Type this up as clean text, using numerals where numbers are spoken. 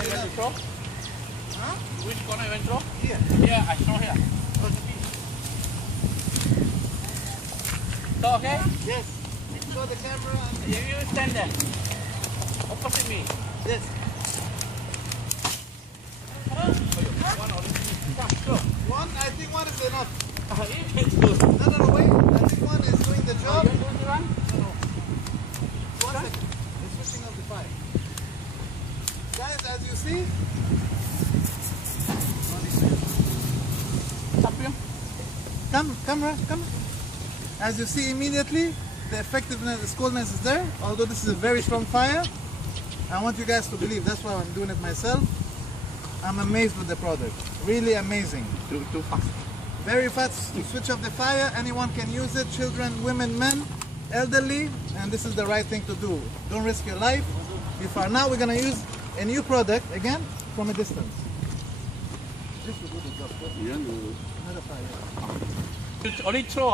corner you want to throw? Huh? Which corner you want to throw? Here. Here, I throw here. So, okay? Yes. Show the camera. And You stand there. Opposite me. yes. One or two. One, I think one is enough. If it's good. No, wait. I think one is doing the job. You want to run? No. 1 second. It's switching off the fire. Guys, as you see. Up here. Come. As you see immediately, the effectiveness, the coolness is there. Although this is a very strong fire, I want you guys to believe. That's why I'm doing it myself. I'm amazed with the product. Really amazing. Too fast. Very fast to switch off the fire. Anyone can use it. Children, women, men, elderly, and this is the right thing to do. Don't risk your life. Now we're gonna use a new product again from a distance. This will do the job. Another fire. You only throw